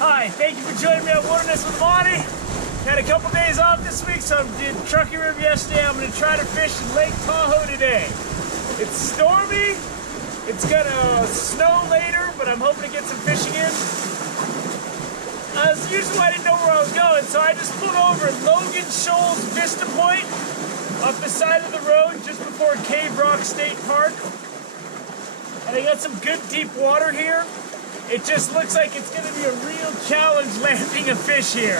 Hi, thank you for joining me on Wilderness with Monty. Had a couple days off this week, so I did Truckee River yesterday. I'm going to try to fish in Lake Tahoe today. It's stormy, it's going to snow later, but I'm hoping to get some fishing in. As usual, I didn't know where I was going, so I just pulled over at Logan Shoals Vista Point, up the side of the road just before Cave Rock State Park. And I got some good deep water here. It just looks like it's going to be a real challenge landing a fish here.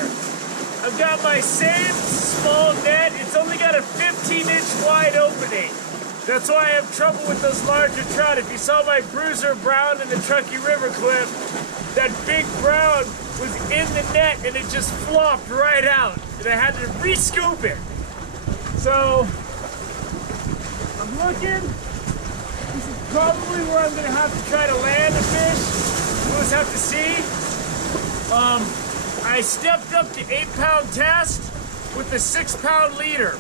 I've got my same small net. It's only got a 15-inch wide opening. That's why I have trouble with those larger trout. If you saw my bruiser brown in the Truckee River clip, that big brown was in the net and it just flopped right out. And I had to re-scoop it. So, I'm looking. This is probably where I'm going to have to try to land a fish. We'll just have to see. I stepped up to 8-pound test with the 6-pound leader.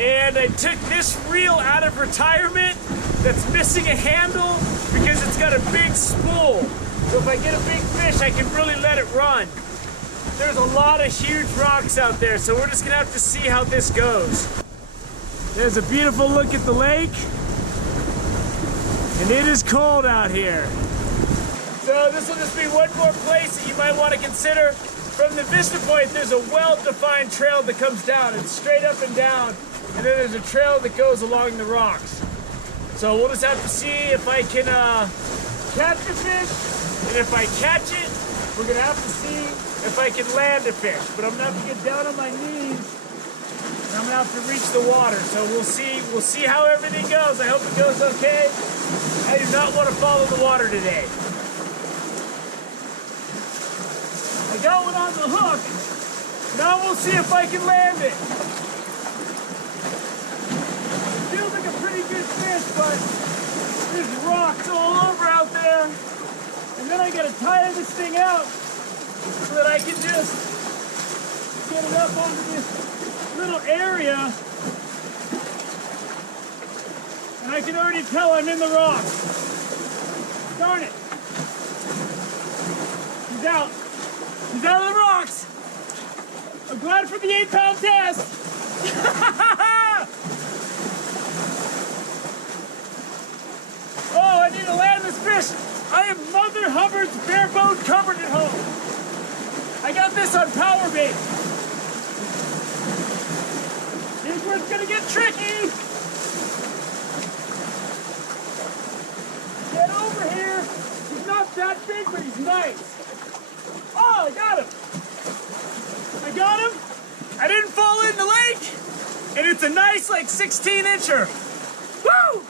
And I took this reel out of retirement that's missing a handle because it's got a big spool. So if I get a big fish, I can really let it run. There's a lot of huge rocks out there, so we're just gonna have to see how this goes. There's a beautiful look at the lake. And it is cold out here. So this will just be one more place that you might want to consider. From the Vista Point, there's a well-defined trail that comes down. It's straight up and down. And then there's a trail that goes along the rocks. So we'll just have to see if I can catch a fish. And if I catch it, we're going to have to see if I can land a fish. But I'm going to have to get down on my knees. And I'm going to have to reach the water. So we'll see how everything goes. I hope it goes okay. I do not want to follow the water today. I got one on the hook. Now we'll see if I can land it. It feels like a pretty good fish, but there's rocks all over out there. And then I gotta tire this thing out so that I can just get it up onto this little area. And I can already tell I'm in the rocks. Darn it. He's out. He's out of the rocks. I'm glad for the 8-pound test. Oh, I need to land this fish. I am Mother Hubbard's barebone covered at home. I got this on power bait. Here's where it's gonna get tricky. Get over here. He's not that big, but he's nice. Oh, I got him. I got him. I didn't fall in the lake. And it's a nice, like, 16-incher. Woo!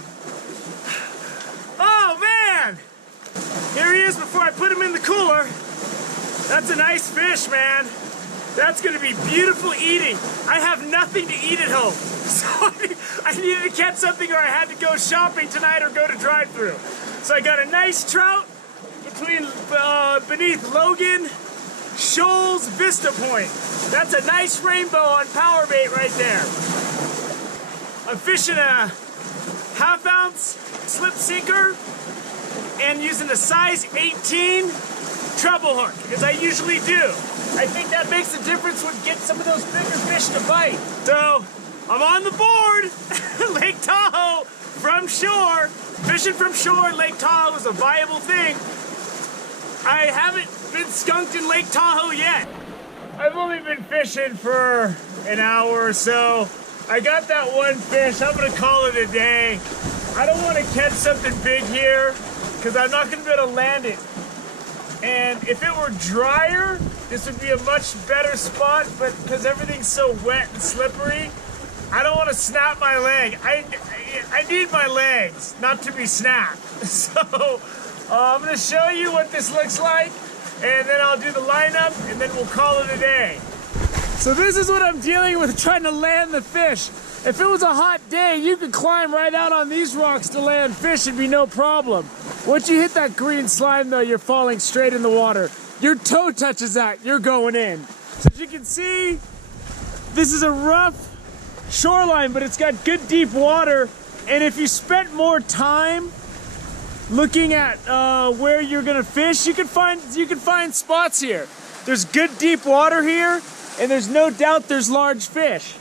Oh, man. Here he is before I put him in the cooler. That's a nice fish, man. That's going to be beautiful eating. I have nothing to eat at home. So I needed to catch something or I had to go shopping tonight or go to drive-thru. So I got a nice trout beneath Logan Shoals Vista Point. That's a nice rainbow on power bait right there. I'm fishing a 1/2-ounce slip sinker and using a size 18 treble hook, as I usually do. I think that makes a difference when get some of those bigger fish to bite. So I'm on the board, Lake Tahoe from shore. Fishing from shore in Lake Tahoe is a viable thing. I haven't been skunked in Lake Tahoe yet. I've only been fishing for an hour or so. I got that one fish. I'm gonna call it a day. I don't want to catch something big here because I'm not gonna be able to land it. And if it were drier, this would be a much better spot, but because everything's so wet and slippery, I don't want to snap my leg. I need my legs not to be snapped. So I'm going to show you what this looks like, and then I'll do the lineup, and then we'll call it a day. So this is what I'm dealing with trying to land the fish. If it was a hot day, you could climb right out on these rocks to land fish. It'd be no problem. Once you hit that green slime, though, you're falling straight in the water. Your toe touches that, you're going in. So as you can see, this is a rough shoreline, but it's got good deep water. And if you spent more time looking at where you're gonna fish, you can find spots here. There's good deep water here, and there's no doubt there's large fish.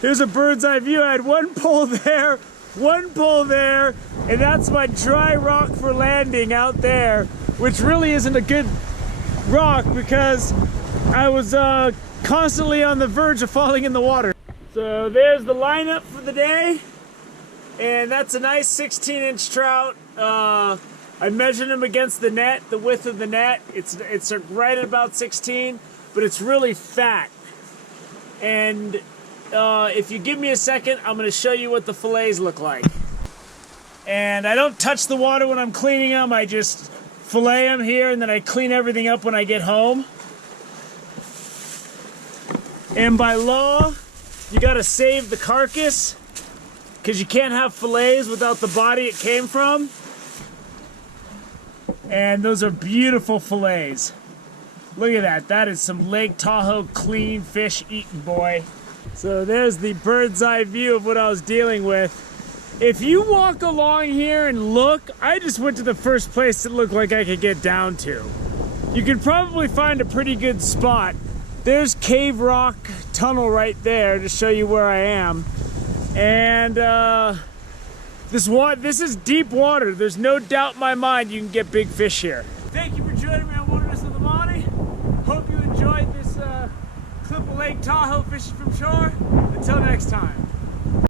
Here's a bird's eye view. I had one pole there, one pole there, and that's my dry rock for landing out there, which really isn't a good rock because I was constantly on the verge of falling in the water. So there's the lineup for the day, and that's a nice 16-inch trout. I measured him against the net, the width of the net. It's right at about 16, but it's really fat. And if you give me a second, I'm going to show you what the fillets look like. And I don't touch the water when I'm cleaning them. I just fillet them here, and then I clean everything up when I get home. And by law, you got to save the carcass because you can't have fillets without the body it came from. And those are beautiful fillets. Look at that. That is some Lake Tahoe clean fish eating, boy. So there's the bird's eye view of what I was dealing with. If you walk along here and look, I just went to the first place that looked like I could get down to. You could probably find a pretty good spot. There's Cave Rock Tunnel right there to show you where I am. And this is deep water. There's no doubt in my mind you can get big fish here. Thank you for joining me on Wilderness of the Monty. Hope you enjoyed this clip of Lake Tahoe fishing from shore. Until next time.